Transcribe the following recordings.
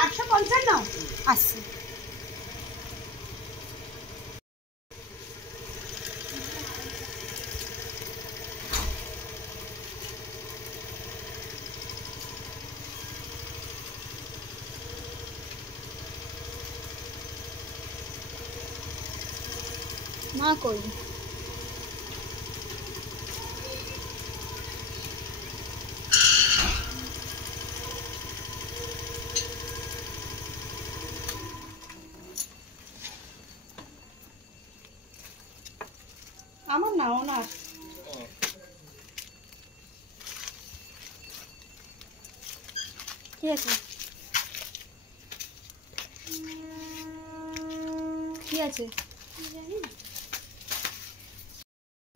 855 আসছে। মা কই? আমার না ওনার। কি আছে? কি আছে?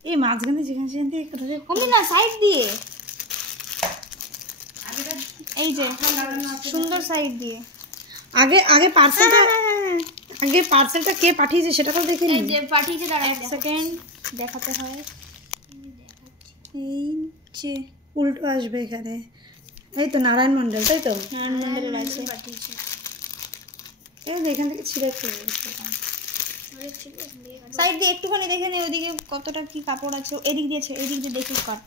এই মাঝখানে যেখানে যেখানে দিয়ে একটা আমি না সাইড দিয়ে, এই যে সুন্দর সাইড দিয়ে। আগে আগে পার্সেলটা কে পাঠিয়েছে সেটা তো দেখে এই নিন। যে পাঠিয়েছে, দাঁড়া 1 সেকেন্ড দেখাতে হয়। এই যে উল্টো আসবে এখানে, এই তো নারায়ণ মন্ডল, তাই তো নারায়ণ মন্ডল আছে। এই যে এখান থেকে ছিঁড়ে ফেলে সাইড দিয়ে একটুখানি দেখে নে ওইদিকে কতটা কি কাপড় আছে। এদিক দিয়েছে, এদিক দিয়ে দেখি কাট।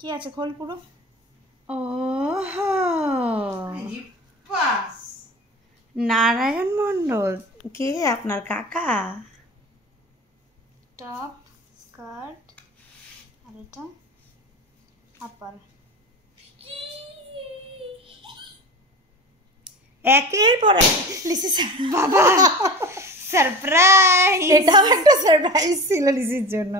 কি আছে খোল পুরো। ও নারায়ণ মন্ডল কে আপনার কাকা? টপ, স্কার্ট, আর এটা আপার। একের পর এক বাবা সারপ্রাইজ। এটাও একটা সারপ্রাইজ ছিল লিসির জন্য।